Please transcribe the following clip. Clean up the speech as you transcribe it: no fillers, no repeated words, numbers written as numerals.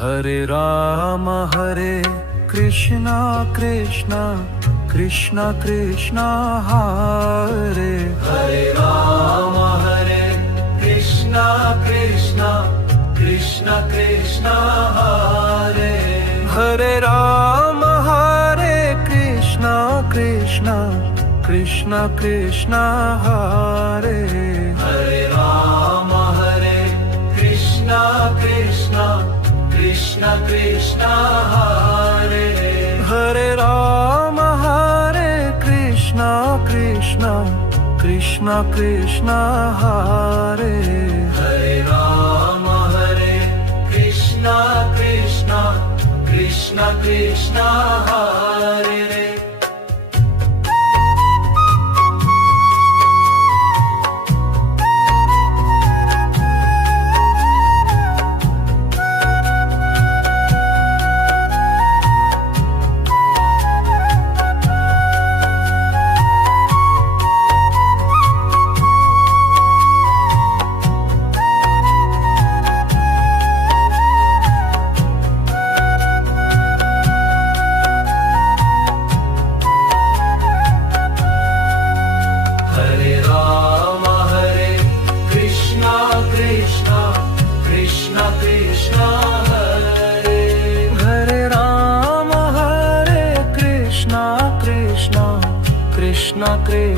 Hare Krishna Krishna Krishna Krishna Hare Ram Hare Krishna Krishna Krishna Krishna Hare Ram Hare Krishna Krishna Krishna Krishna Hare Ram Hare Krishna Krishna Krishna Krishna Hare Ram Hare Krishna Krishna Krishna Krishna Hare Ram Hare Krishna Krishna Krishna Krishna Hare Krishna Krishna Krishna Krishna